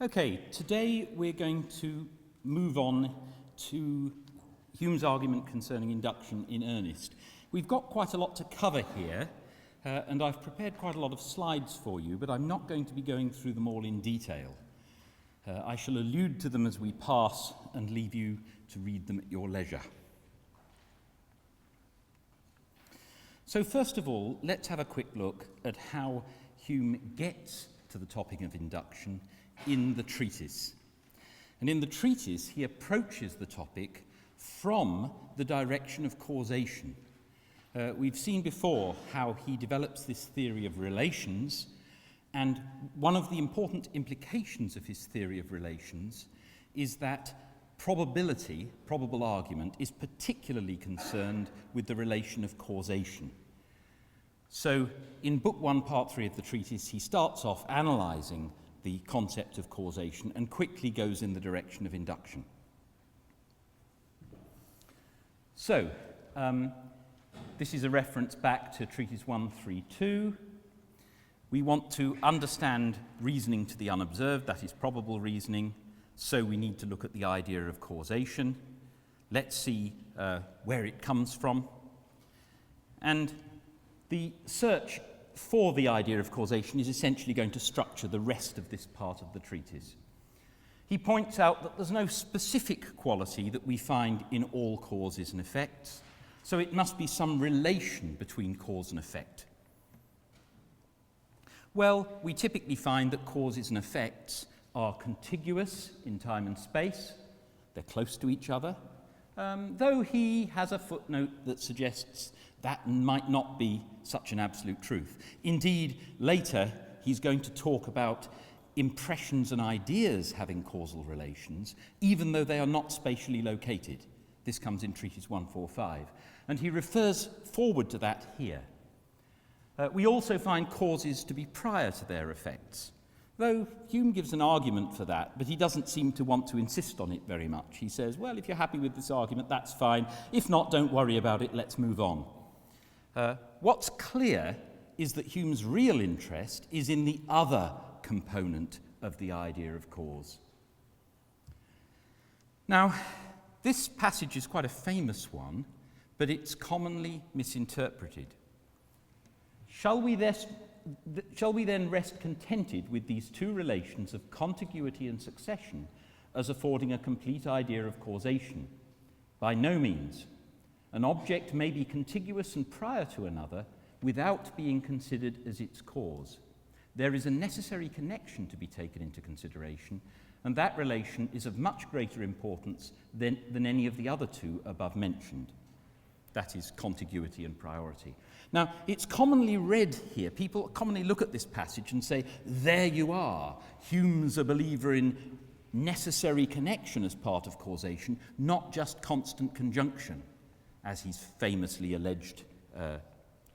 Okay, today we're going to move on to Hume's argument concerning induction in earnest. We've got quite a lot to cover here, and I've prepared quite a lot of slides for you, but I'm not going to be going through them all in detail. I shall allude to them as we pass and leave you to read them at your leisure. So first of all, let's have a quick look at how Hume gets to the topic of induction in the Treatise. And in the Treatise, he approaches the topic from the direction of causation. We've seen before how he develops this theory of relations, and one of the important implications of his theory of relations is that probable argument, is particularly concerned with the relation of causation. So in Book 1, Part 3 of the Treatise, he starts off analysing the concept of causation and quickly goes in the direction of induction. So, this is a reference back to Treatise 132. We want to understand reasoning to the unobserved, that is probable reasoning, so we need to look at the idea of causation. Let's see where it comes from. And the search for the idea of causation is essentially going to structure the rest of this part of the treatise. He points out that there's no specific quality that we find in all causes and effects, so it must be some relation between cause and effect. Well, we typically find that causes and effects are contiguous in time and space. They're close to each other, though he has a footnote that suggests that might not be such an absolute truth. Indeed, later he's going to talk about impressions and ideas having causal relations, even though they are not spatially located. This comes in Treatise 145, and he refers forward to that here. We also find causes to be prior to their effects, though Hume gives an argument for that, but he doesn't seem to want to insist on it very much. He says, well, if you're happy with this argument, that's fine. If not, don't worry about it, let's move on. What's clear is that Hume's real interest is in the other component of the idea of cause. Now, this passage is quite a famous one, but it's commonly misinterpreted. Shall we then rest contented with these two relations of contiguity and succession as affording a complete idea of causation? By no means. An object may be contiguous and prior to another without being considered as its cause. There is a necessary connection to be taken into consideration, and that relation is of much greater importance than any of the other two above mentioned. That is contiguity and priority. Now, it's commonly read here. People commonly look at this passage and say, there you are. Hume's a believer in necessary connection as part of causation, not just constant conjunction, as he's famously alleged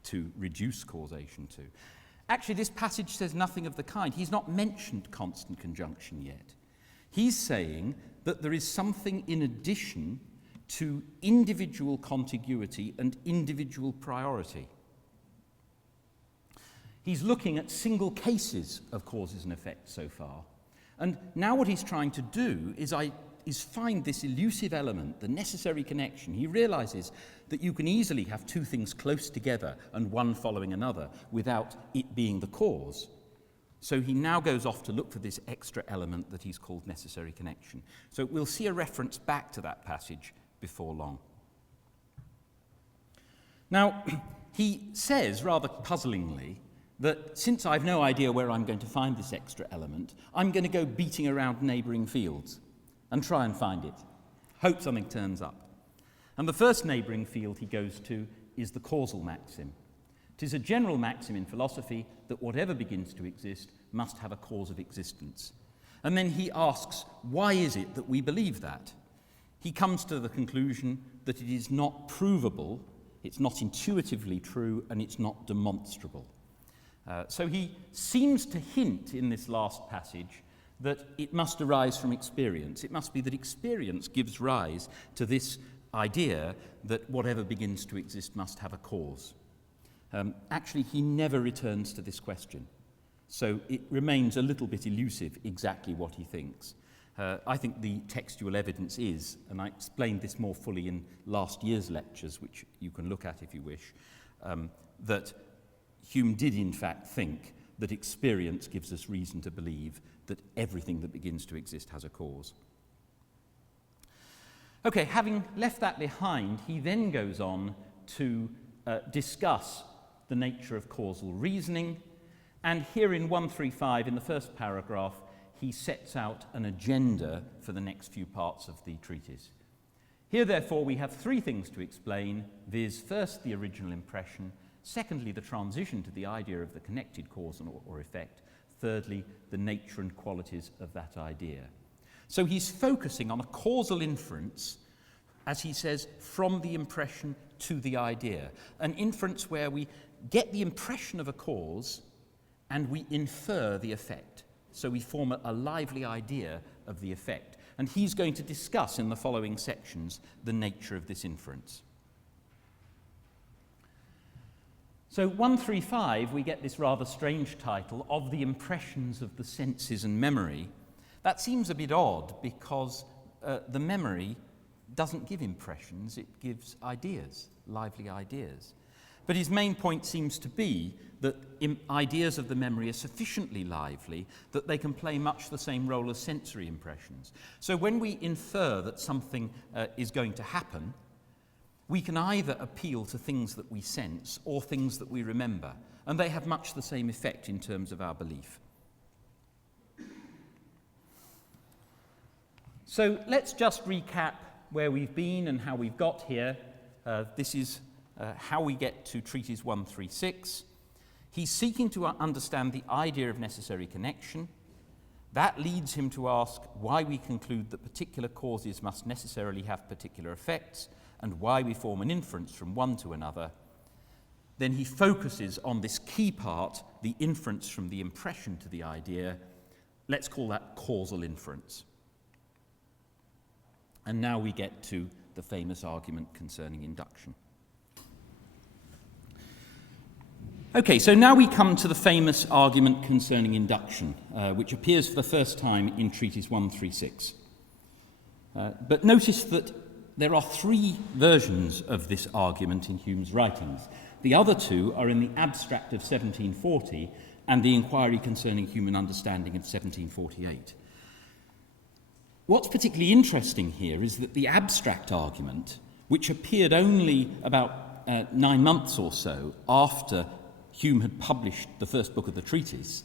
to reduce causation to. Actually, this passage says nothing of the kind. He's not mentioned constant conjunction yet. He's saying that there is something in addition to individual contiguity and individual priority. He's looking at single cases of causes and effects so far. And now what he's trying to do is find this elusive element, the necessary connection. He realizes that you can easily have two things close together and one following another without it being the cause. So he now goes off to look for this extra element that he's called necessary connection. So we'll see a reference back to that passage before long. Now, he says, rather puzzlingly, that since I've no idea where I'm going to find this extra element, I'm going to go beating around neighbouring fields and try and find it. Hope something turns up. And the first neighbouring field he goes to is the causal maxim. It is a general maxim in philosophy that whatever begins to exist must have a cause of existence. And then he asks, why is it that we believe that? He comes to the conclusion that it is not provable, it's not intuitively true, and it's not demonstrable. So he seems to hint in this last passage that it must arise from experience. It must be that experience gives rise to this idea that whatever begins to exist must have a cause. Actually, he never returns to this question. So it remains a little bit elusive exactly what he thinks. I think the textual evidence is, and I explained this more fully in last year's lectures, which you can look at if you wish, that Hume did in fact think that experience gives us reason to believe that everything that begins to exist has a cause. Okay, having left that behind, he then goes on to discuss the nature of causal reasoning, and here in 135, in the first paragraph, he sets out an agenda for the next few parts of the treatise. Here, therefore, we have three things to explain, viz. First, the original impression, secondly, the transition to the idea of the connected cause or effect, thirdly, the nature and qualities of that idea. So he's focusing on a causal inference, as he says, from the impression to the idea, an inference where we get the impression of a cause and we infer the effect. So we form a lively idea of the effect. And he's going to discuss in the following sections the nature of this inference. So 135, we get this rather strange title, Of the Impressions of the Senses and Memory. That seems a bit odd because the memory doesn't give impressions, it gives ideas, lively ideas. But his main point seems to be that ideas of the memory are sufficiently lively that they can play much the same role as sensory impressions. So when we infer that something is going to happen, we can either appeal to things that we sense or things that we remember, and they have much the same effect in terms of our belief. So let's just recap where we've been and how we've got here. This is how we get to Treatise 136. He's seeking to understand the idea of necessary connection. That leads him to ask why we conclude that particular causes must necessarily have particular effects and why we form an inference from one to another. Then he focuses on this key part, the inference from the impression to the idea. Let's call that causal inference. And now we get to the famous argument concerning induction. Okay, so now we come to the famous argument concerning induction, which appears for the first time in Treatise 136. But notice that there are three versions of this argument in Hume's writings. The other two are in the Abstract of 1740 and the Enquiry concerning human understanding of 1748. What's particularly interesting here is that the abstract argument, which appeared only about 9 months or so after Hume had published the first book of the treatise,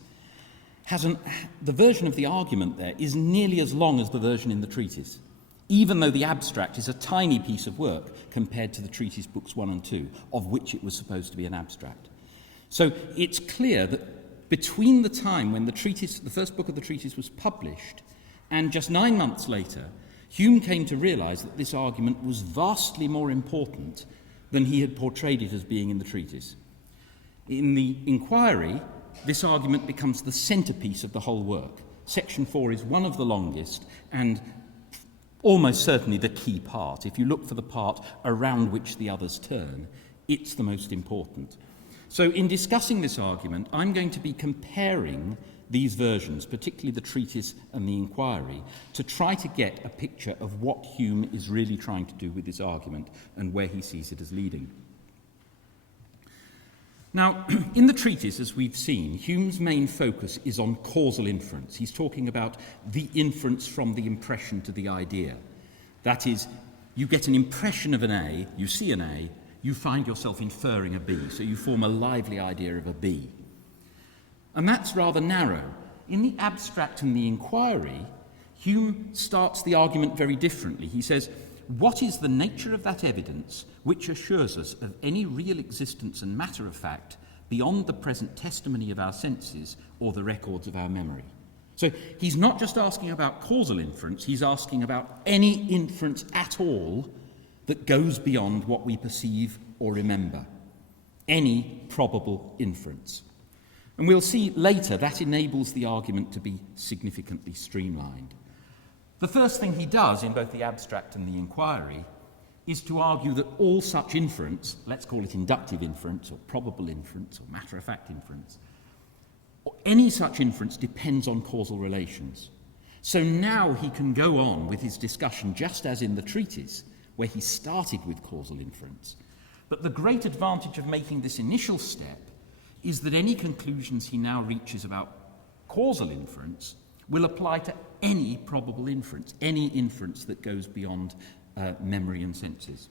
the version of the argument there is nearly as long as the version in the treatise, even though the abstract is a tiny piece of work compared to the treatise books 1 and 2, of which it was supposed to be an abstract. So it's clear that between the time when the first book of the treatise was published and just 9 months later, Hume came to realize that this argument was vastly more important than he had portrayed it as being in the treatise. In the Enquiry, this argument becomes the centerpiece of the whole work. Section 4 is one of the longest and almost certainly the key part. If you look for the part around which the others turn, it's the most important. So in discussing this argument, I'm going to be comparing these versions, particularly the treatise and the Enquiry, to try to get a picture of what Hume is really trying to do with this argument and where he sees it as leading. Now, in the treatise, as we've seen, Hume's main focus is on causal inference. He's talking about the inference from the impression to the idea. That is, you get an impression of an A, you see an A, you find yourself inferring a B, so you form a lively idea of a B. And that's rather narrow. In the abstract and the Enquiry, Hume starts the argument very differently. He says, what is the nature of that evidence which assures us of any real existence and matter of fact beyond the present testimony of our senses or the records of our memory? So he's not just asking about causal inference, he's asking about any inference at all that goes beyond what we perceive or remember. Any probable inference. And we'll see later that enables the argument to be significantly streamlined. The first thing he does in both the abstract and the Enquiry is to argue that all such inference, let's call it inductive inference or probable inference or matter-of-fact inference, or any such inference depends on causal relations. So now he can go on with his discussion just as in the treatise, where he started with causal inference. But the great advantage of making this initial step is that any conclusions he now reaches about causal inference will apply to any probable inference, any inference that goes beyond memory and senses.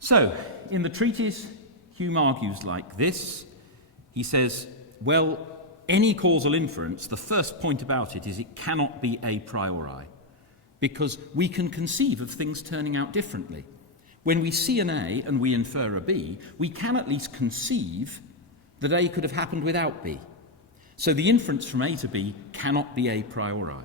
So, in the treatise, Hume argues like this. He says, well, any causal inference, the first point about it is it cannot be a priori, because we can conceive of things turning out differently. When we see an A and we infer a B, we can at least conceive that A could have happened without B. So the inference from A to B cannot be a priori.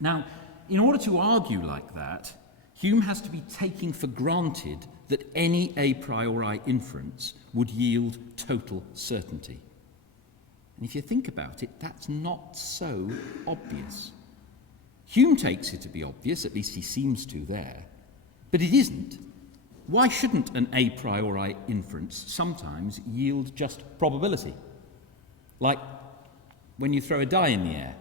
Now, in order to argue like that, Hume has to be taking for granted that any a priori inference would yield total certainty. And if you think about it, that's not so obvious. Hume takes it to be obvious, at least he seems to there, but it isn't. Why shouldn't an a priori inference sometimes yield just probability? Like when you throw a die in the air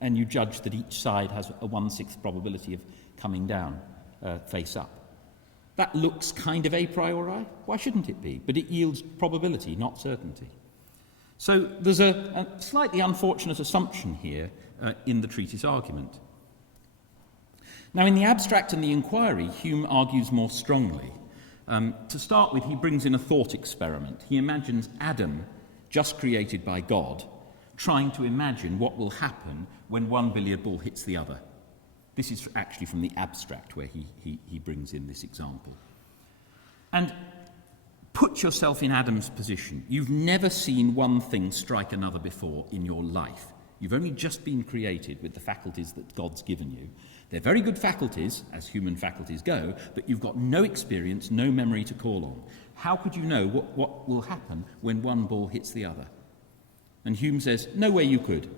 and you judge that each side has a 1/6 probability of coming down face up. That looks kind of a priori. Why shouldn't it be? But it yields probability, not certainty. So there's a slightly unfortunate assumption here in the treatise argument. Now, in the abstract and the inquiry, Hume argues more strongly. To start with, he brings in a thought experiment. He imagines Adam, just created by God, trying to imagine what will happen when one billiard ball hits the other. This is actually from the abstract where he brings in this example. And put yourself in Adam's position. You've never seen one thing strike another before in your life. You've only just been created with the faculties that God's given you. They're very good faculties, as human faculties go, but you've got no experience, no memory to call on. How could you know what will happen when one ball hits the other? And Hume says, no way you could.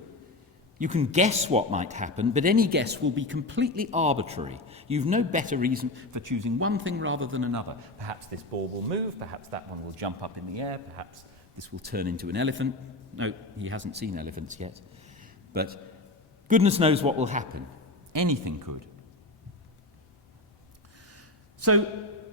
You can guess what might happen, but any guess will be completely arbitrary. You've no better reason for choosing one thing rather than another. Perhaps this ball will move, perhaps that one will jump up in the air, perhaps this will turn into an elephant. No, he hasn't seen elephants yet. But goodness knows what will happen. Anything could. So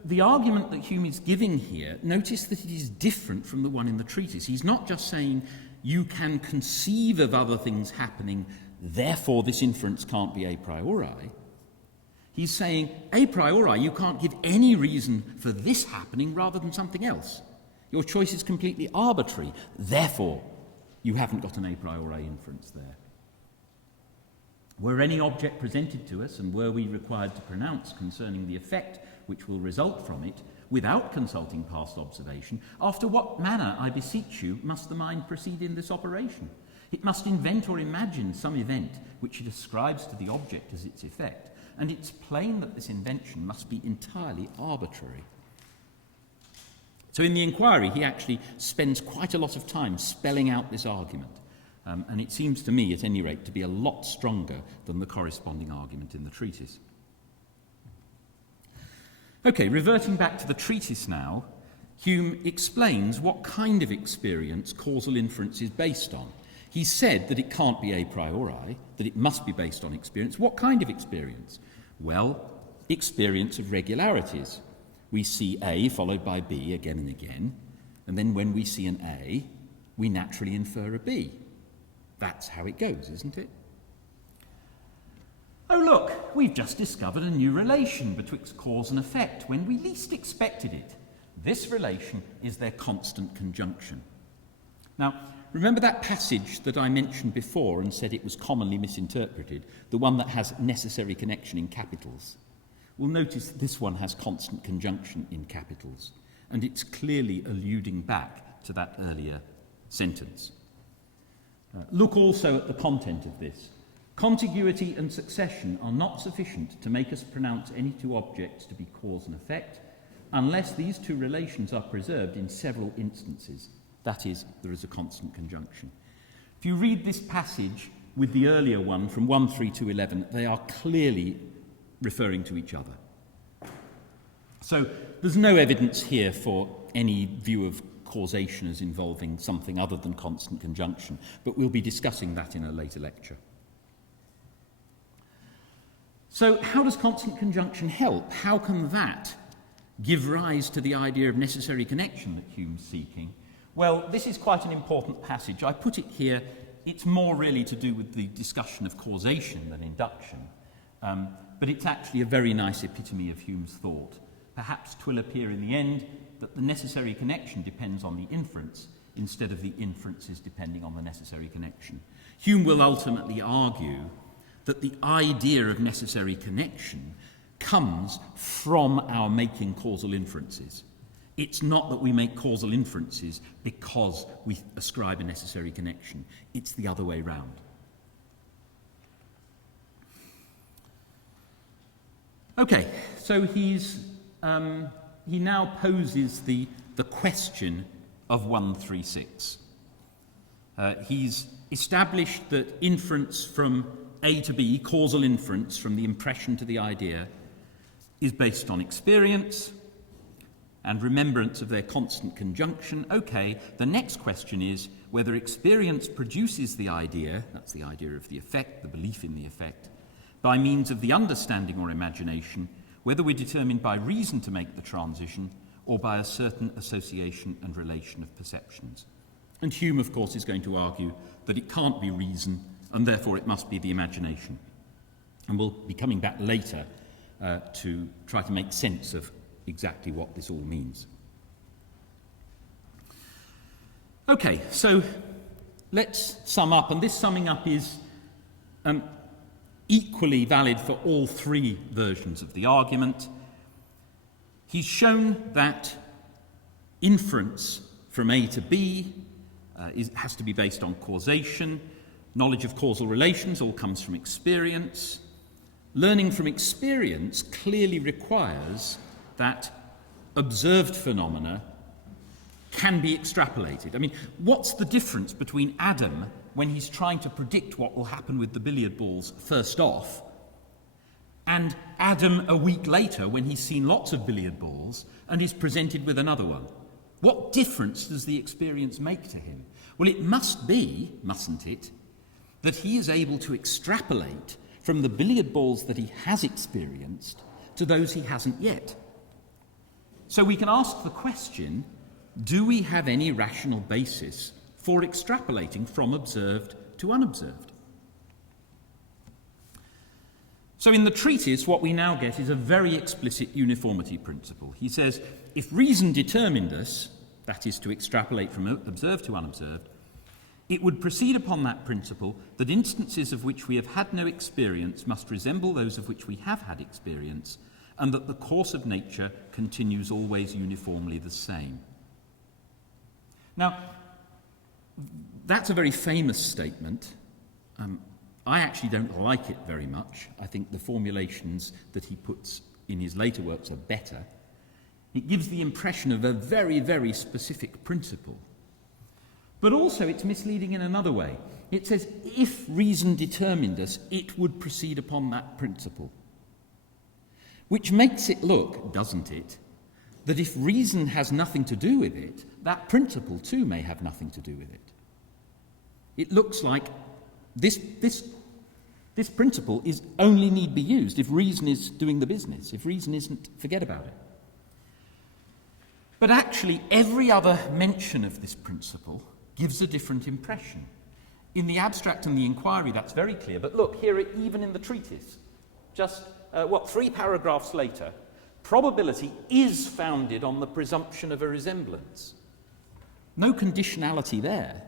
the argument that Hume is giving here, notice that it is different from the one in the treatise. He's not just saying you can conceive of other things happening, therefore this inference can't be a priori. He's saying, a priori, you can't give any reason for this happening rather than something else. Your choice is completely arbitrary, therefore you haven't got an a priori inference there. Were any object presented to us, and were we required to pronounce concerning the effect which will result from it, without consulting past observation, after what manner, I beseech you, must the mind proceed in this operation? It must invent or imagine some event which it ascribes to the object as its effect, and it's plain that this invention must be entirely arbitrary. So in the inquiry, he actually spends quite a lot of time spelling out this argument. And it seems to me, at any rate, to be a lot stronger than the corresponding argument in the treatise. Okay, reverting back to the treatise now, Hume explains what kind of experience causal inference is based on. He said that it can't be a priori, that it must be based on experience. What kind of experience? Well, experience of regularities. We see A followed by B again and again, and then when we see an A, we naturally infer a B. That's how it goes, isn't it? Oh look, we've just discovered a new relation betwixt cause and effect when we least expected it. This relation is their constant conjunction. Now, remember that passage that I mentioned before and said it was commonly misinterpreted, the one that has necessary connection in capitals? Well, notice this one has constant conjunction in capitals, and it's clearly alluding back to that earlier sentence. Look also at the content of this. Contiguity and succession are not sufficient to make us pronounce any two objects to be cause and effect unless these two relations are preserved in several instances. That is, there is a constant conjunction. If you read this passage with the earlier one from 1.3 to 11, they are clearly referring to each other. So there's no evidence here for any view of causation as involving something other than constant conjunction, but we'll be discussing that in a later lecture. So how does constant conjunction help? How can that give rise to the idea of necessary connection that Hume's seeking? Well, this is quite an important passage. I put it here. It's more really to do with the discussion of causation than induction, but it's actually a very nice epitome of Hume's thought. Perhaps 'twill appear in the end that the necessary connection depends on the inference instead of the inferences depending on the necessary connection. Hume will ultimately argue that the idea of necessary connection comes from our making causal inferences. It's not that we make causal inferences because we ascribe a necessary connection. It's the other way round. Okay, so he now poses the question of 136. He's established that inference from A to B, causal inference from the impression to the idea, is based on experience and remembrance of their constant conjunction. Okay, the next question is whether experience produces the idea, that's the idea of the effect, the belief in the effect, by means of the understanding or imagination, whether we're determined by reason to make the transition or by a certain association and relation of perceptions. And Hume, of course, is going to argue that it can't be reason and therefore it must be the imagination. And we'll be coming back later to try to make sense of exactly what this all means. Okay, so let's sum up, and this summing up is equally valid for all three versions of the argument. He's shown that inference from A to B has to be based on causation. Knowledge of causal relations all comes from experience. Learning from experience clearly requires that observed phenomena can be extrapolated. I mean, what's the difference between Adam, when he's trying to predict what will happen with the billiard balls first off, and Adam a week later when he's seen lots of billiard balls and is presented with another one? What difference does the experience make to him? Well, it must be, mustn't it, that he is able to extrapolate from the billiard balls that he has experienced to those he hasn't yet. So we can ask the question, do we have any rational basis for extrapolating from observed to unobserved? So in the treatise, what we now get is a very explicit uniformity principle. He says, if reason determined us, that is to extrapolate from observed to unobserved, it would proceed upon that principle that instances of which we have had no experience must resemble those of which we have had experience, and that the course of nature continues always uniformly the same. Now, that's a very famous statement. I actually don't like it very much. I think the formulations that he puts in his later works are better. It gives the impression of a very, very specific principle. But also it's misleading in another way. It says, if reason determined us, it would proceed upon that principle. Which makes it look, doesn't it, that if reason has nothing to do with it, that principle too may have nothing to do with it. It looks like this principle is only need be used if reason is doing the business. If reason isn't, forget about it. But actually, every other mention of this principle gives a different impression. In the abstract and the inquiry, that's very clear. But look, here, even in the treatise, just, 3 paragraphs later, probability is founded on the presumption of a resemblance. No conditionality there.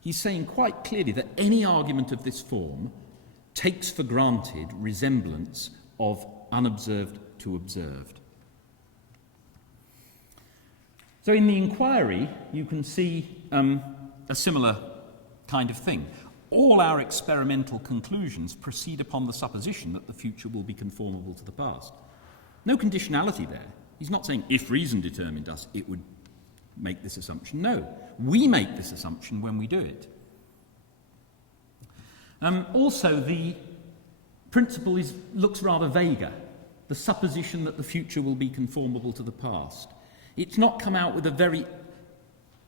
He's saying quite clearly that any argument of this form takes for granted resemblance of unobserved to observed. So in the inquiry, you can see a similar kind of thing. All our experimental conclusions proceed upon the supposition that the future will be conformable to the past. No conditionality there. He's not saying if reason determined us, it would make this assumption. No, we make this assumption when we do it. Also, the principle looks rather vaguer, the supposition that the future will be conformable to the past. It's not come out with a very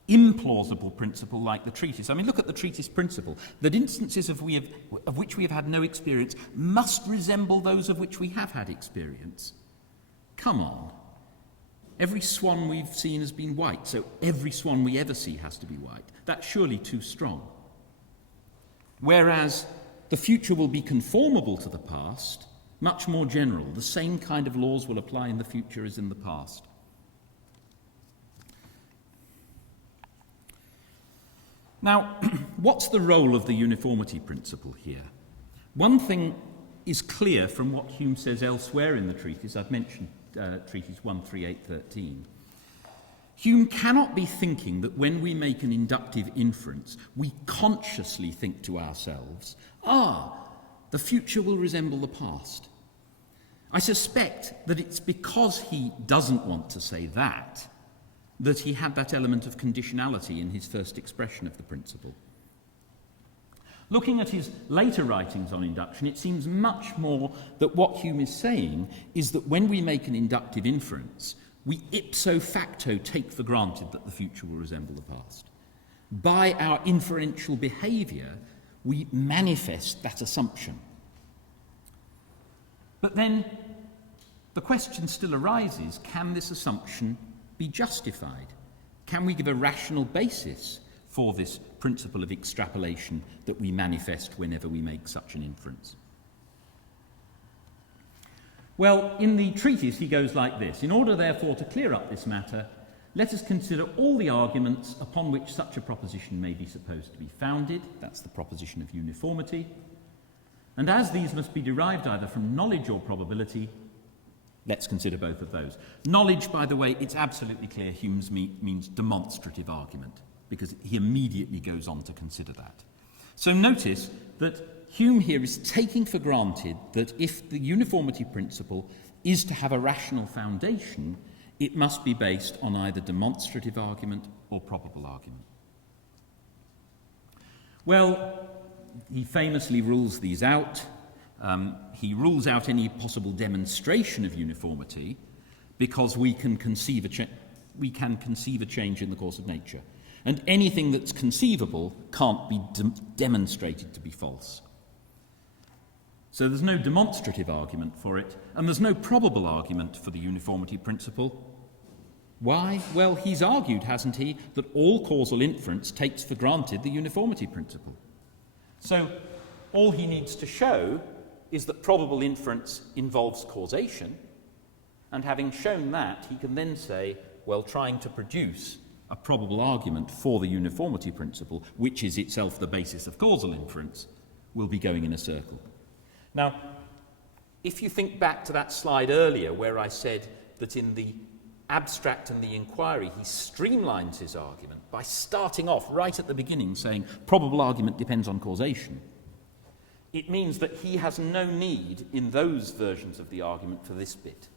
implausible principle like the treatise. I mean, look at the treatise principle, that instances of which we have had no experience must resemble those of which we have had experience. Come on. Every swan we've seen has been white, so every swan we ever see has to be white. That's surely too strong. Whereas the future will be conformable to the past, much more general. The same kind of laws will apply in the future as in the past. Now, what's the role of the uniformity principle here? One thing is clear from what Hume says elsewhere in the treatise. I've mentioned Treatise 13813. Hume cannot be thinking that when we make an inductive inference, we consciously think to ourselves, the future will resemble the past. I suspect that it's because he doesn't want to say that he had that element of conditionality in his first expression of the principle. Looking at his later writings on induction, it seems much more that what Hume is saying is that when we make an inductive inference, we ipso facto take for granted that the future will resemble the past. By our inferential behaviour, we manifest that assumption. But then the question still arises, can this assumption be justified? Can we give a rational basis for this principle of extrapolation that we manifest whenever we make such an inference? Well, in the treatise he goes like this: in order therefore to clear up this matter, let us consider all the arguments upon which such a proposition may be supposed to be founded. That's the proposition of uniformity. And as these must be derived either from knowledge or probability, let's consider both of those. Knowledge, by the way, it's absolutely clear Hume's means demonstrative argument, because he immediately goes on to consider that. So notice that Hume here is taking for granted that if the uniformity principle is to have a rational foundation, it must be based on either demonstrative argument or probable argument. Well, he famously rules these out. He rules out any possible demonstration of uniformity because we can conceive a change in the course of nature. And anything that's conceivable can't be demonstrated to be false. So there's no demonstrative argument for it, and there's no probable argument for the uniformity principle. Why? Well, he's argued, hasn't he, that all causal inference takes for granted the uniformity principle. So all he needs to show is that probable inference involves causation, and having shown that, he can then say, well, trying to produce a probable argument for the uniformity principle, which is itself the basis of causal inference, will be going in a circle. Now, if you think back to that slide earlier where I said that in the abstract and the inquiry he streamlines his argument by starting off right at the beginning saying probable argument depends on causation, it means that he has no need in those versions of the argument for this bit.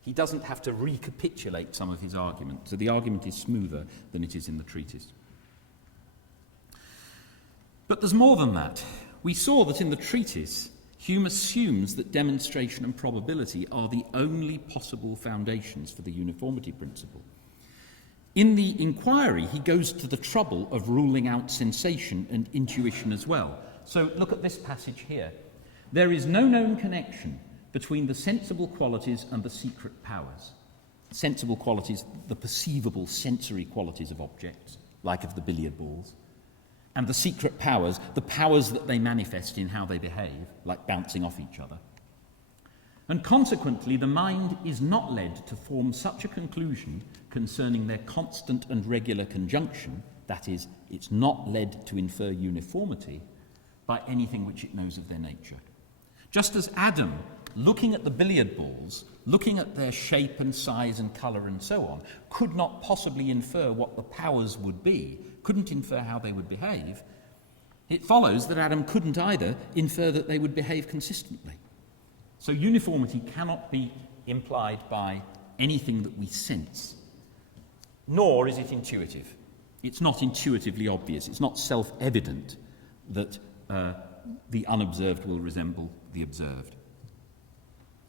He doesn't have to recapitulate some of his argument, so the argument is smoother than it is in the treatise. But there's more than that. We saw that in the treatise, Hume assumes that demonstration and probability are the only possible foundations for the uniformity principle. In the inquiry, he goes to the trouble of ruling out sensation and intuition as well. So look at this passage here. There is no known connection between the sensible qualities and the secret powers. Sensible qualities, the perceivable sensory qualities of objects, like of the billiard balls, and the secret powers, the powers that they manifest in how they behave, like bouncing off each other. And consequently, the mind is not led to form such a conclusion concerning their constant and regular conjunction, that is, it's not led to infer uniformity by anything which it knows of their nature. Just as Adam, looking at the billiard balls, looking at their shape and size and colour and so on, could not possibly infer what the powers would be, couldn't infer how they would behave, it follows that Adam couldn't either infer that they would behave consistently. So uniformity cannot be implied by anything that we sense, nor is it intuitive. It's not intuitively obvious, it's not self-evident that the unobserved will resemble the observed.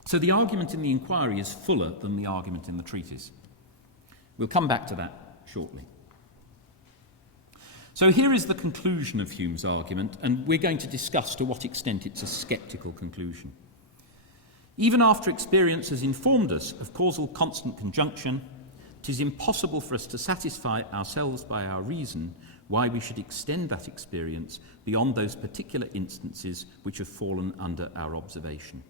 So the argument in the Enquiry is fuller than the argument in the Treatise. We'll come back to that shortly. So here is the conclusion of Hume's argument, and we're going to discuss to what extent it's a sceptical conclusion. Even after experience has informed us of causal constant conjunction, it is impossible for us to satisfy ourselves by our reason why we should extend that experience beyond those particular instances which have fallen under our observation.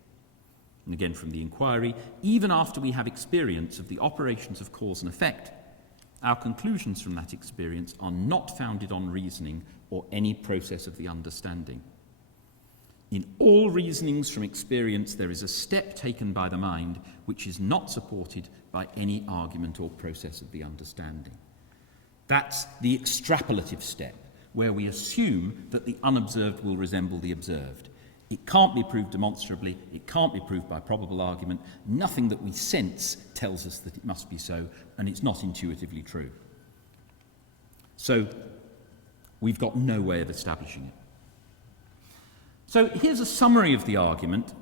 And again from the Enquiry, even after we have experience of the operations of cause and effect, our conclusions from that experience are not founded on reasoning or any process of the understanding. In all reasonings from experience, there is a step taken by the mind which is not supported by any argument or process of the understanding. That's the extrapolative step, where we assume that the unobserved will resemble the observed. It can't be proved demonstrably, it can't be proved by probable argument. Nothing that we sense tells us that it must be so, and it's not intuitively true. So we've got no way of establishing it. So here's a summary of the argument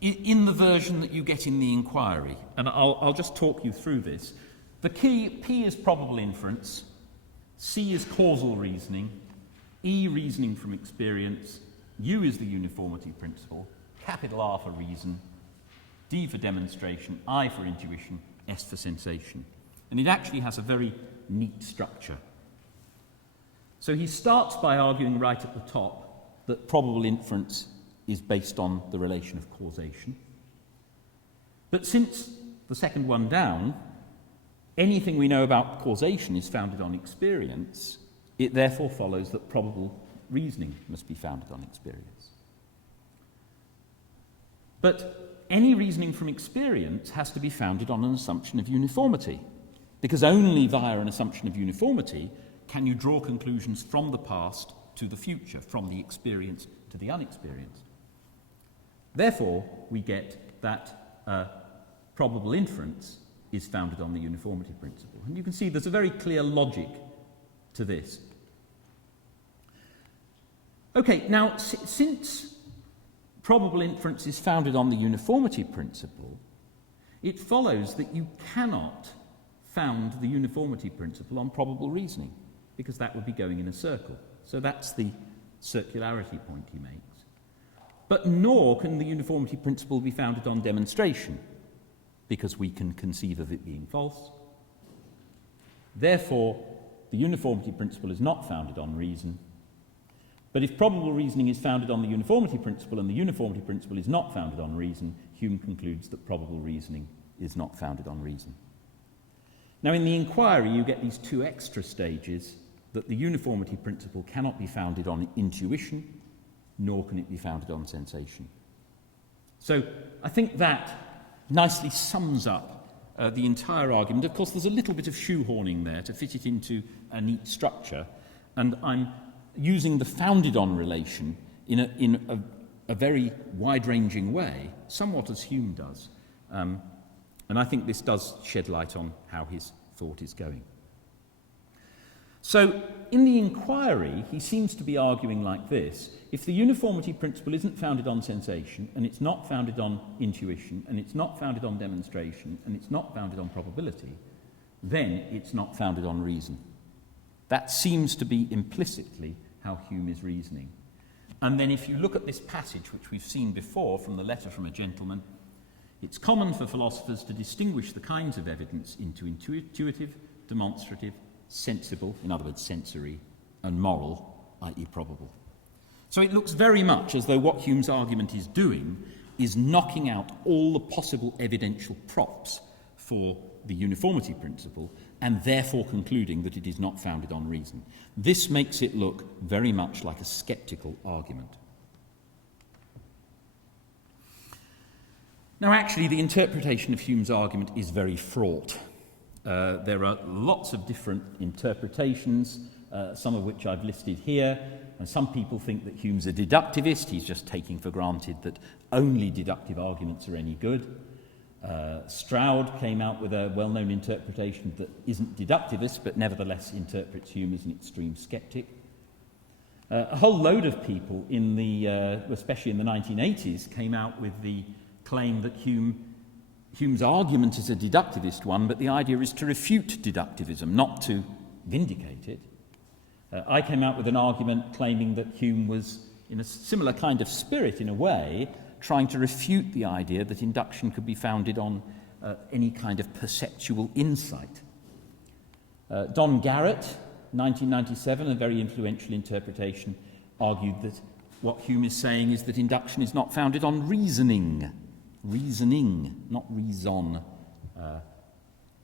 in the version that you get in the Enquiry, and I'll just talk you through this. The key, P is probable inference, C is causal reasoning, E reasoning from experience, U is the uniformity principle, capital R for reason, D for demonstration, I for intuition, S for sensation. And it actually has a very neat structure. So he starts by arguing right at the top that probable inference is based on the relation of causation. But since the second one down, anything we know about causation is founded on experience, it therefore follows that probable reasoning must be founded on experience. But any reasoning from experience has to be founded on an assumption of uniformity, because only via an assumption of uniformity can you draw conclusions from the past to the future, from the experienced to the unexperienced. Therefore, we get that probable inference is founded on the uniformity principle. And you can see there's a very clear logic to this. Okay, now, since probable inference is founded on the uniformity principle, it follows that you cannot found the uniformity principle on probable reasoning, because that would be going in a circle. So that's the circularity point he makes. But nor can the uniformity principle be founded on demonstration, because we can conceive of it being false. Therefore, the uniformity principle is not founded on reason. But if probable reasoning is founded on the uniformity principle and the uniformity principle is not founded on reason, Hume concludes that probable reasoning is not founded on reason. Now, in the Enquiry, you get these two extra stages, that the uniformity principle cannot be founded on intuition, nor can it be founded on sensation. So I think that nicely sums up the entire argument. Of course, there's a little bit of shoehorning there to fit it into a neat structure, and I'm using the founded on relation in a very wide-ranging way, somewhat as Hume does. And I think this does shed light on how his thought is going. So, in the Enquiry, he seems to be arguing like this: if the uniformity principle isn't founded on sensation, and it's not founded on intuition, and it's not founded on demonstration, and it's not founded on probability, then it's not founded on reason. That seems to be implicitly how Hume is reasoning. And then if you look at this passage, which we've seen before from the Letter from a Gentleman, it's common for philosophers to distinguish the kinds of evidence into intuitive, demonstrative, sensible, in other words, sensory, and moral, i.e. probable. So it looks very much as though what Hume's argument is doing is knocking out all the possible evidential props for the uniformity principle, and therefore concluding that it is not founded on reason. This makes it look very much like a sceptical argument. Now, actually, the interpretation of Hume's argument is very fraught. There are lots of different interpretations, some of which I've listed here, and some people think that Hume's a deductivist. He's just taking for granted that only deductive arguments are any good. Stroud came out with a well-known interpretation that isn't deductivist, but nevertheless interprets Hume as an extreme sceptic. A whole load of people, especially in the 1980s, came out with the claim that Hume's argument is a deductivist one, but the idea is to refute deductivism, not to vindicate it. I came out with an argument claiming that Hume was, in a similar kind of spirit, in a way, trying to refute the idea that induction could be founded on any kind of perceptual insight. Don Garrett, 1997, a very influential interpretation, argued that what Hume is saying is that induction is not founded on reasoning, not reason,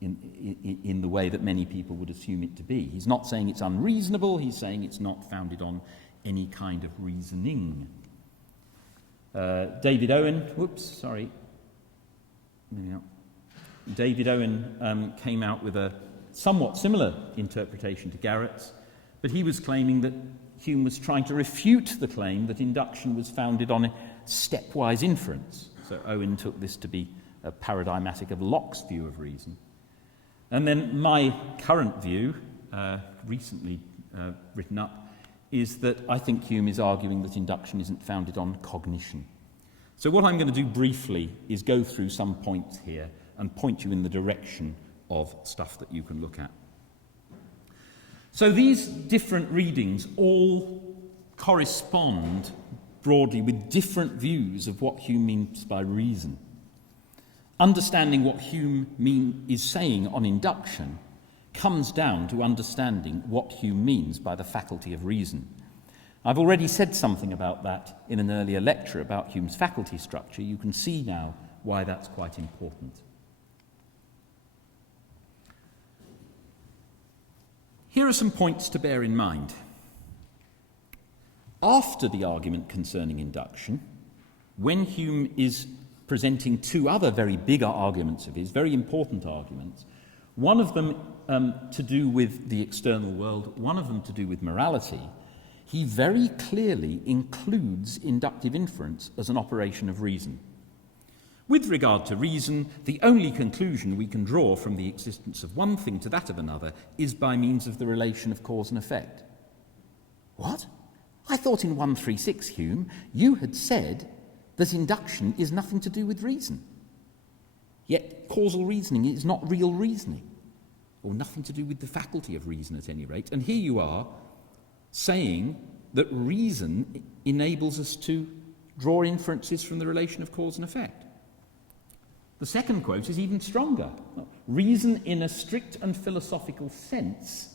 in the way that many people would assume it to be. He's not saying it's unreasonable, he's saying it's not founded on any kind of reasoning. David Owen came out with a somewhat similar interpretation to Garretts, but he was claiming that Hume was trying to refute the claim that induction was founded on a stepwise inference. So Owen took this to be paradigmatic of Locke's view of reason. And then my current view, recently written up, is that I think Hume is arguing that induction isn't founded on cognition. So what I'm going to do briefly is go through some points here and point you in the direction of stuff that you can look at. So these different readings all correspond broadly with different views of what Hume means by reason. Understanding what Hume is saying on induction comes down to understanding what Hume means by the faculty of reason. I've already said something about that in an earlier lecture about Hume's faculty structure. You can see now why that's quite important. Here are some points to bear in mind. After the argument concerning induction, when Hume is presenting two other very big arguments of his, very important arguments, one of them to do with the external world, one of them to do with morality, he very clearly includes inductive inference as an operation of reason. With regard to reason, the only conclusion we can draw from the existence of one thing to that of another is by means of the relation of cause and effect. What? I thought in 136, Hume, you had said that induction is nothing to do with reason. Yet causal reasoning is not real reasoning, or nothing to do with the faculty of reason at any rate. And here you are saying that reason enables us to draw inferences from the relation of cause and effect. The second quote is even stronger. Reason in a strict and philosophical sense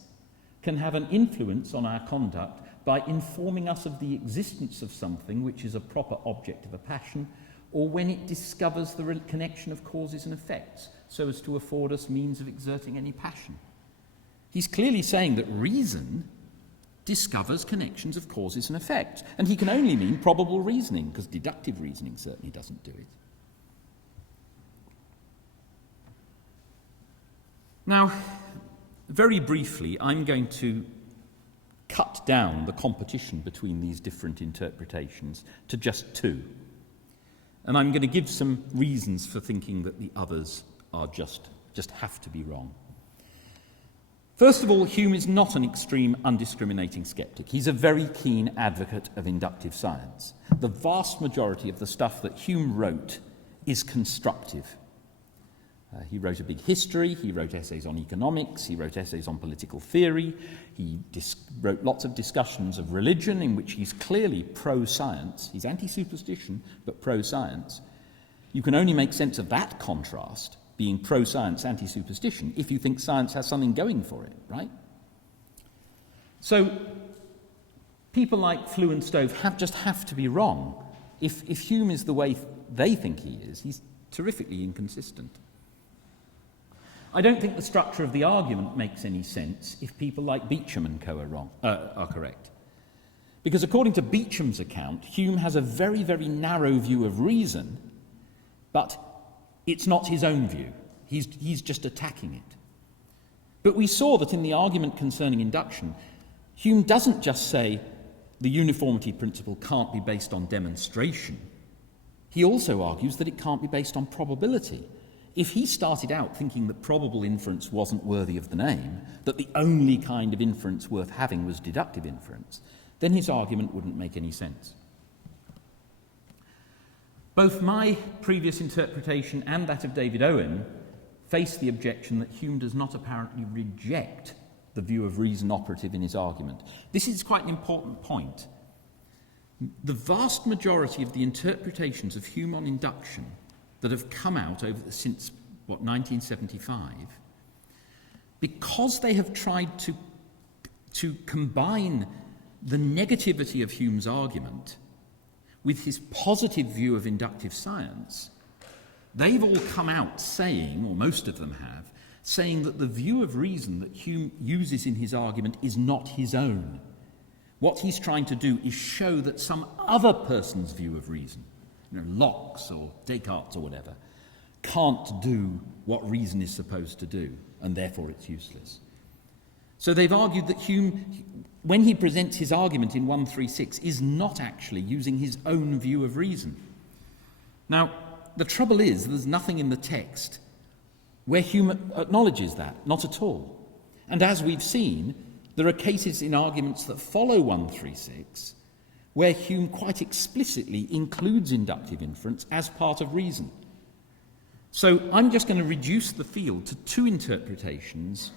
can have an influence on our conduct by informing us of the existence of something which is a proper object of a passion, or when it discovers the connection of causes and effects, so as to afford us means of exerting any passion. He's clearly saying that reason discovers connections of causes and effects, and he can only mean probable reasoning, because deductive reasoning certainly doesn't do it. Now, very briefly, I'm going to cut down the competition between these different interpretations to just two. And I'm going to give some reasons for thinking that the others are just have to be wrong. First of all, Hume is not an extreme, undiscriminating skeptic. He's a very keen advocate of inductive science. The vast majority of the stuff that Hume wrote is constructive. He wrote a big history, he wrote essays on economics, he wrote essays on political theory, he wrote lots of discussions of religion in which he's clearly pro-science. He's anti-superstition, but pro-science. You can only make sense of that contrast, being pro-science, anti-superstition, if you think science has something going for it, right? So people like Flew and Stove just have to be wrong. If Hume is the way they think he is, he's terrifically inconsistent. I don't think the structure of the argument makes any sense if people like Beecham and co. are correct. Because according to Beecham's account, Hume has a very, very narrow view of reason, but it's not his own view. He's just attacking it. But we saw that in the argument concerning induction, Hume doesn't just say the uniformity principle can't be based on demonstration. He also argues that it can't be based on probability. If he started out thinking that probable inference wasn't worthy of the name, that the only kind of inference worth having was deductive inference, then his argument wouldn't make any sense. Both my previous interpretation and that of David Owen face the objection that Hume does not apparently reject the view of reason operative in his argument. This is quite an important point. The vast majority of the interpretations of Hume on induction that have come out since 1975, because they have tried to combine the negativity of Hume's argument with his positive view of inductive science, they've all come out saying, or most of them have, saying that the view of reason that Hume uses in his argument is not his own. What he's trying to do is show that some other person's view of reason, Locke's or Descartes or whatever, can't do what reason is supposed to do, and therefore it's useless. So they've argued that Hume, when he presents his argument in 136, is not actually using his own view of reason. Now, the trouble is, there's nothing in the text where Hume acknowledges that, not at all. And as we've seen, there are cases in arguments that follow 136 where Hume quite explicitly includes inductive inference as part of reason. So I'm just going to reduce the field to two interpretations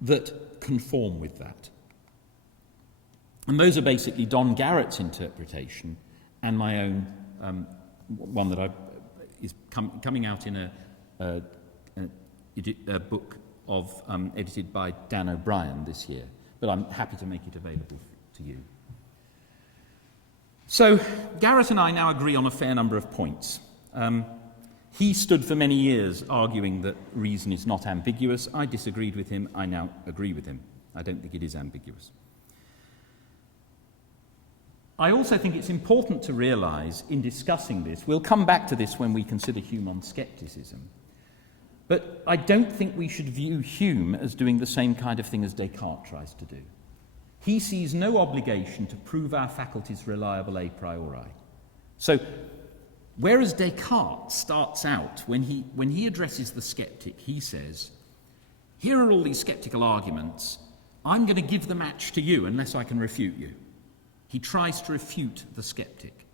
that conform with that. And those are basically Don Garrett's interpretation and my own one that is coming out in a book edited by Dan O'Brien this year, but I'm happy to make it available to you. So Garrett and I now agree on a fair number of points. He stood for many years arguing that reason is not ambiguous. I disagreed with him. I now agree with him. I don't think it is ambiguous. I also think it's important to realise in discussing this, we'll come back to this when we consider Hume on scepticism, but I don't think we should view Hume as doing the same kind of thing as Descartes tries to do. He sees no obligation to prove our faculties reliable a priori. So, whereas Descartes starts out, when he addresses the sceptic, he says, here are all these sceptical arguments, I'm going to give the match to you unless I can refute you. He tries to refute the sceptic.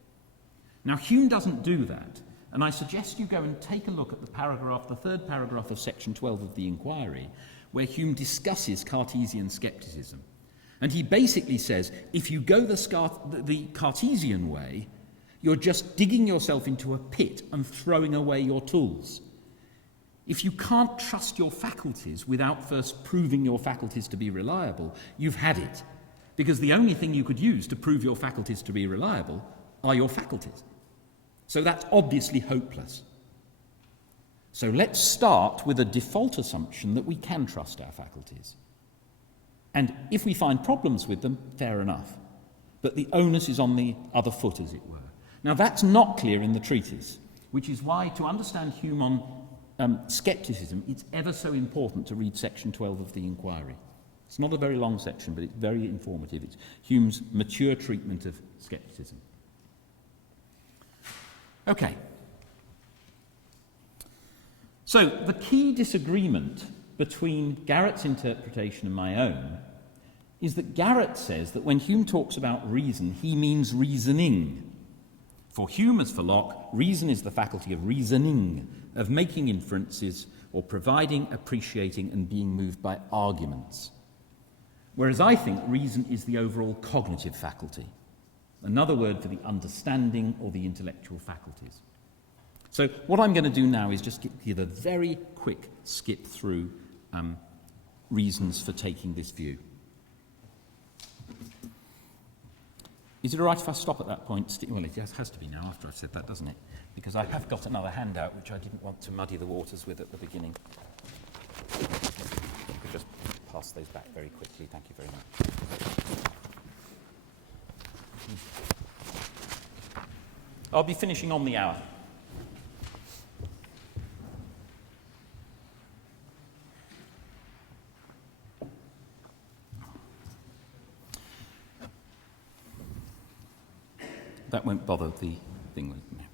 Now, Hume doesn't do that, and I suggest you go and take a look at the third paragraph of section 12 of the Enquiry, where Hume discusses Cartesian scepticism. And he basically says, if you go the Cartesian way, you're just digging yourself into a pit and throwing away your tools. If you can't trust your faculties without first proving your faculties to be reliable, you've had it. Because the only thing you could use to prove your faculties to be reliable are your faculties. So that's obviously hopeless. So let's start with a default assumption that we can trust our faculties. And if we find problems with them, fair enough. But the onus is on the other foot, as it were. Now, that's not clear in the treatise, which is why, to understand Hume on scepticism, it's ever so important to read section 12 of the Enquiry. It's not a very long section, but it's very informative. It's Hume's mature treatment of scepticism. Okay. So, the key disagreement between Garrett's interpretation and my own is that Garrett says that when Hume talks about reason, he means reasoning. For Hume, as for Locke, reason is the faculty of reasoning, of making inferences or providing, appreciating and being moved by arguments. Whereas I think reason is the overall cognitive faculty, another word for the understanding or the intellectual faculties. So what I'm going to do now is just give a very quick skip through reasons for taking this view. Is it all right if I stop at that point? Well, it has to be now after I've said that, doesn't it? Because I have got another handout which I didn't want to muddy the waters with at the beginning. I could just pass those back very quickly. Thank you very much. I'll be finishing on the hour. That won't bother the thing with me.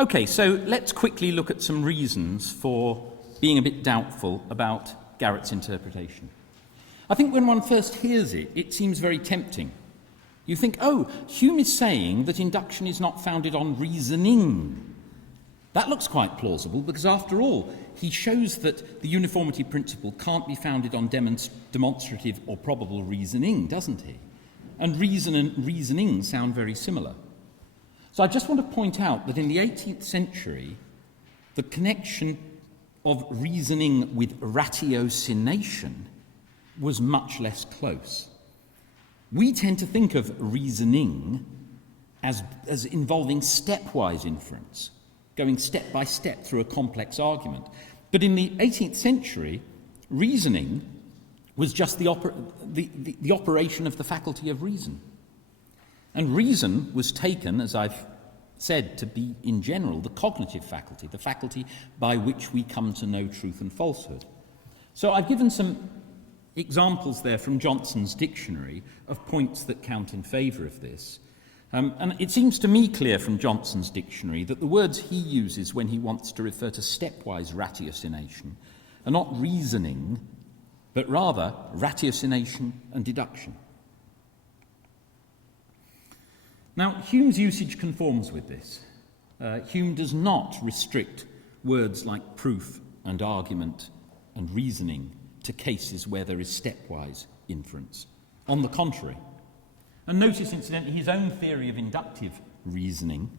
Okay, so let's quickly look at some reasons for being a bit doubtful about Garrett's interpretation. I think when one first hears it, it seems very tempting. You think, oh, Hume is saying that induction is not founded on reasoning. That looks quite plausible because, after all, he shows that the uniformity principle can't be founded on demonstrative or probable reasoning, doesn't he? And reason and reasoning sound very similar. So I just want to point out that in the 18th century, the connection of reasoning with ratiocination was much less close. We tend to think of reasoning as involving stepwise inference, going step by step through a complex argument. But in the 18th century, reasoning was just the operation of the faculty of reason. And reason was taken, as I've said, to be, in general, the cognitive faculty, the faculty by which we come to know truth and falsehood. So I've given some examples there from Johnson's dictionary of points that count in favour of this. And it seems to me clear from Johnson's dictionary that the words he uses when he wants to refer to stepwise ratiocination are not reasoning, but rather ratiocination and deduction. Now, Hume's usage conforms with this. Hume does not restrict words like proof and argument and reasoning to cases where there is stepwise inference. On the contrary. And notice, incidentally, his own theory of inductive reasoning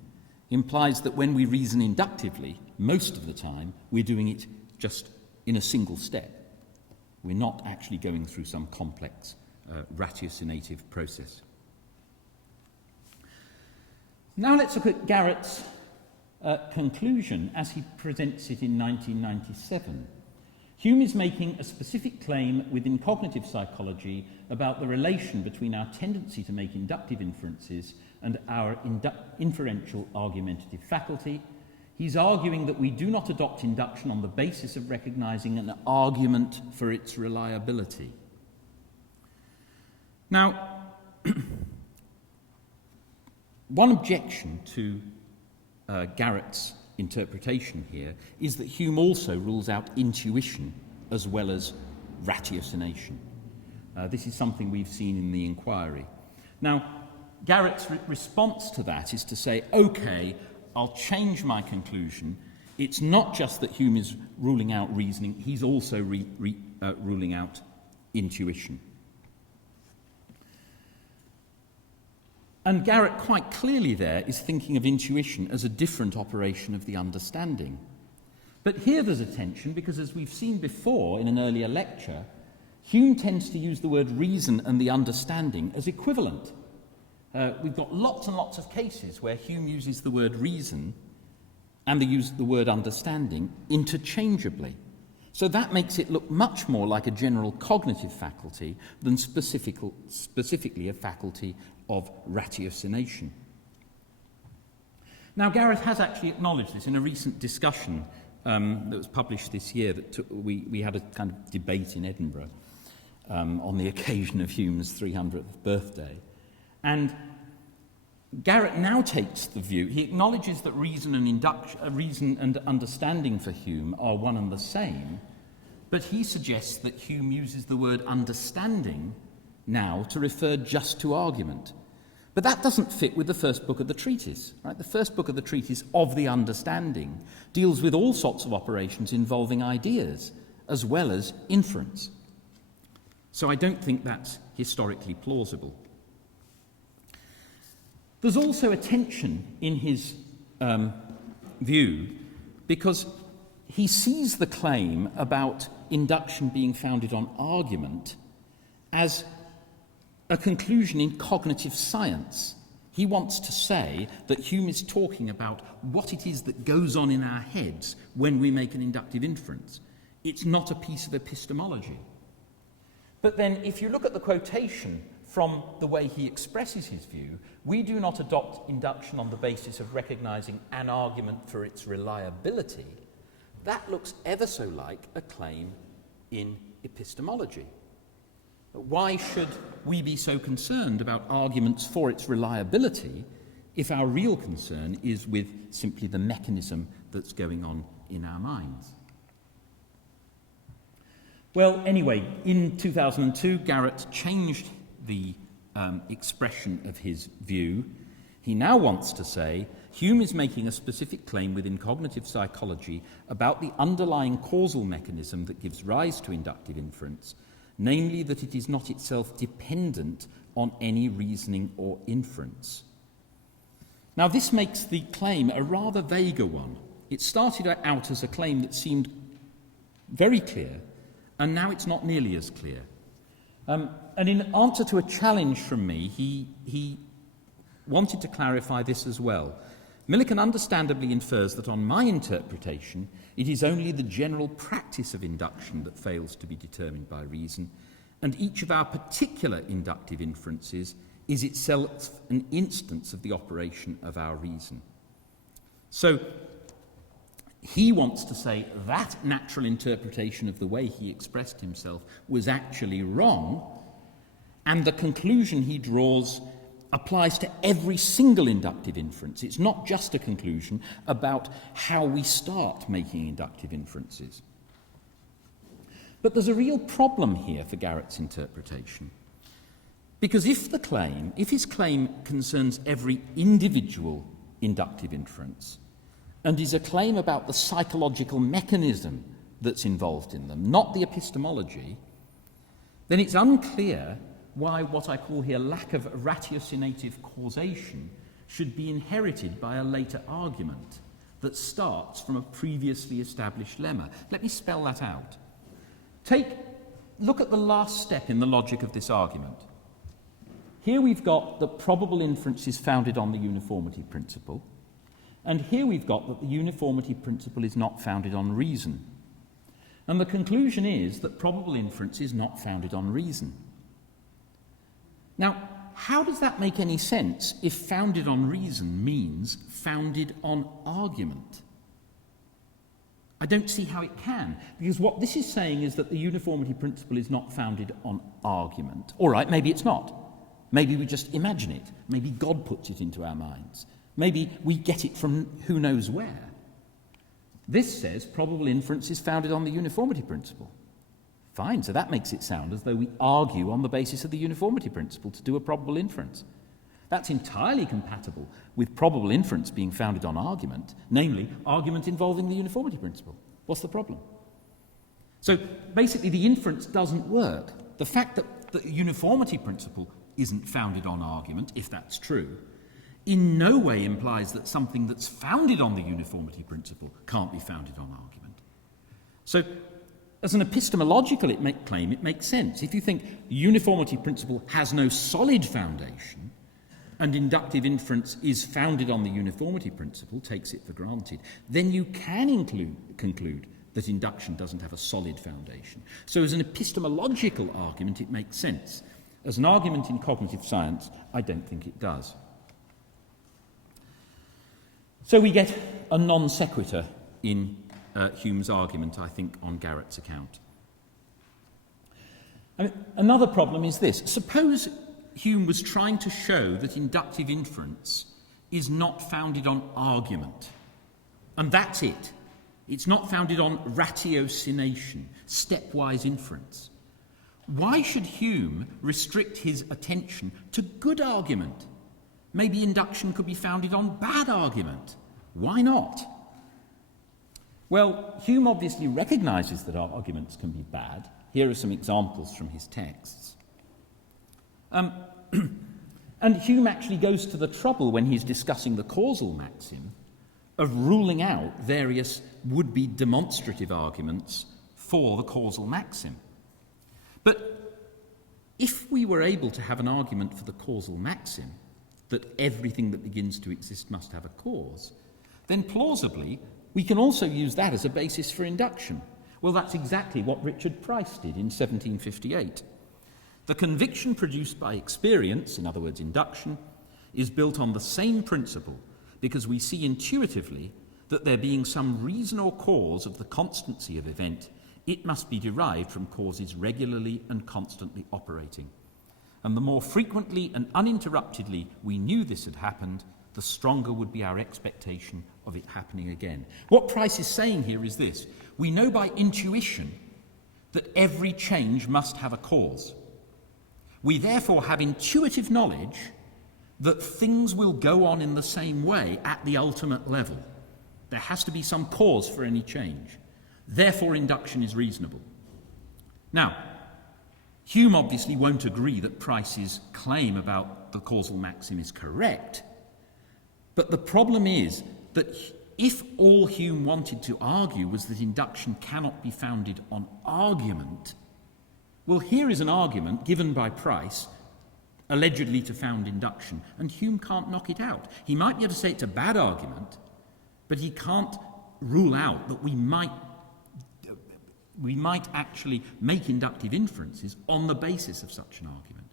implies that when we reason inductively, most of the time, we're doing it just in a single step. We're not actually going through some complex ratiocinative process. Now let's look at Garrett's conclusion as he presents it in 1997. Hume is making a specific claim within cognitive psychology about the relation between our tendency to make inductive inferences and our inferential argumentative faculty. He's arguing that we do not adopt induction on the basis of recognizing an argument for its reliability. Now, one objection to Garrett's interpretation here is that Hume also rules out intuition as well as ratiocination. This is something we've seen in the Enquiry. Now, Garrett's response to that is to say, okay, I'll change my conclusion. It's not just that Hume is ruling out reasoning, he's also ruling out intuition. And Garrett quite clearly there is thinking of intuition as a different operation of the understanding. But here there's a tension because, as we've seen before in an earlier lecture, Hume tends to use the word reason and the understanding as equivalent. We've got lots and lots of cases where Hume uses the word reason and they use the word understanding interchangeably. So that makes it look much more like a general cognitive faculty than specifically a faculty of ratiocination. Now, Garrett has actually acknowledged this in a recent discussion that was published this year. We had a kind of debate in Edinburgh on the occasion of Hume's 300th birthday. And Garrett now takes the view, he acknowledges that reason and understanding for Hume are one and the same, but he suggests that Hume uses the word understanding now to refer just to argument. But that doesn't fit with the first book of the Treatise. Right? The first book of the Treatise, Of the Understanding, deals with all sorts of operations involving ideas, as well as inference. So I don't think that's historically plausible. There's also a tension in his view, because he sees the claim about induction being founded on argument as a conclusion in cognitive science. He wants to say that Hume is talking about what it is that goes on in our heads when we make an inductive inference. It's not a piece of epistemology. But then, if you look at the quotation from the way he expresses his view, we do not adopt induction on the basis of recognizing an argument for its reliability. That looks ever so like a claim in epistemology. Why should we be so concerned about arguments for its reliability if our real concern is with simply the mechanism that's going on in our minds? Well, anyway, in 2002, Garretts changed the expression of his view. He now wants to say, Hume is making a specific claim within cognitive psychology about the underlying causal mechanism that gives rise to inductive inference, namely that it is not itself dependent on any reasoning or inference. Now, this makes the claim a rather vaguer one. It started out as a claim that seemed very clear, and now it's not nearly as clear. And in answer to a challenge from me, he wanted to clarify this as well. Millican understandably infers that on my interpretation, it is only the general practice of induction that fails to be determined by reason, and each of our particular inductive inferences is itself an instance of the operation of our reason. So he wants to say that natural interpretation of the way he expressed himself was actually wrong, and the conclusion he draws applies to every single inductive inference. It's not just a conclusion about how we start making inductive inferences. But there's a real problem here for Garrett's interpretation. Because if his claim concerns every individual inductive inference and is a claim about the psychological mechanism that's involved in them, not the epistemology, then it's unclear why what I call here lack of ratiocinative causation should be inherited by a later argument that starts from a previously established lemma. Let me spell that out. Look at the last step in the logic of this argument. Here we've got that probable inference is founded on the uniformity principle, and here we've got that the uniformity principle is not founded on reason. And the conclusion is that probable inference is not founded on reason. Now, how does that make any sense if founded on reason means founded on argument? I don't see how it can, because what this is saying is that the uniformity principle is not founded on argument. All right, maybe it's not. Maybe we just imagine it. Maybe God puts it into our minds. Maybe we get it from who knows where. This says probable inference is founded on the uniformity principle. Fine, so that makes it sound as though we argue on the basis of the uniformity principle to do a probable inference. That's entirely compatible with probable inference being founded on argument, namely argument involving the uniformity principle. What's the problem? So basically the inference doesn't work. The fact that the uniformity principle isn't founded on argument, if that's true, in no way implies that something that's founded on the uniformity principle can't be founded on argument. So as an epistemological claim, it makes sense. If you think uniformity principle has no solid foundation and inductive inference is founded on the uniformity principle, takes it for granted, then you can conclude that induction doesn't have a solid foundation. So as an epistemological argument, it makes sense. As an argument in cognitive science, I don't think it does. So we get a non sequitur in Hume's argument, I think, on Garrett's account. Another problem is this. Suppose Hume was trying to show that inductive inference is not founded on argument, and that's it. It's not founded on ratiocination, stepwise inference. Why should Hume restrict his attention to good argument? Maybe induction could be founded on bad argument. Why not? Well, Hume obviously recognises that arguments can be bad. Here are some examples from his texts. And Hume actually goes to the trouble when he's discussing the causal maxim of ruling out various would-be demonstrative arguments for the causal maxim. But if we were able to have an argument for the causal maxim, that everything that begins to exist must have a cause, then plausibly we can also use that as a basis for induction. Well, that's exactly what Richard Price did in 1758. The conviction produced by experience, in other words, induction, is built on the same principle because we see intuitively that there being some reason or cause of the constancy of event, it must be derived from causes regularly and constantly operating. And the more frequently and uninterruptedly we knew this had happened, the stronger would be our expectation of it happening again. What Price is saying here is this: we know by intuition that every change must have a cause. We therefore have intuitive knowledge that things will go on in the same way at the ultimate level. There has to be some cause for any change. Therefore, induction is reasonable. Now, Hume obviously won't agree that Price's claim about the causal maxim is correct, but the problem is that if all Hume wanted to argue was that induction cannot be founded on argument, well, here is an argument given by Price allegedly to found induction, and Hume can't knock it out. He might be able to say it's a bad argument, but he can't rule out that we might actually make inductive inferences on the basis of such an argument.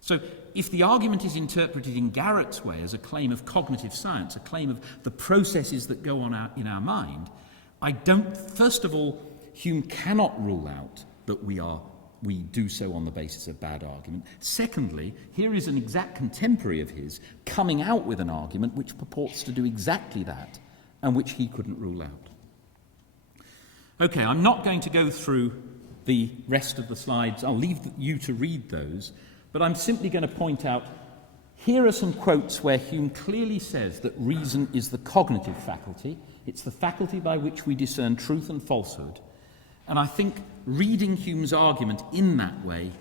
So if the argument is interpreted in Garretts' way as a claim of cognitive science, a claim of the processes that go on in our mind, first of all, Hume cannot rule out that we do so on the basis of bad argument. Secondly, here is an exact contemporary of his coming out with an argument which purports to do exactly that, and which he couldn't rule out. Okay, I'm not going to go through the rest of the slides. I'll leave you to read those, but I'm simply going to point out, here are some quotes where Hume clearly says that reason is the cognitive faculty. It's the faculty by which we discern truth and falsehood. And I think reading Hume's argument in that way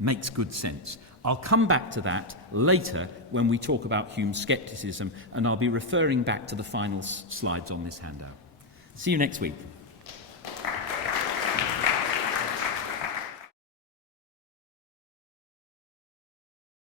makes good sense. I'll come back to that later when we talk about Hume's scepticism, and I'll be referring back to the final slides on this handout. See you next week.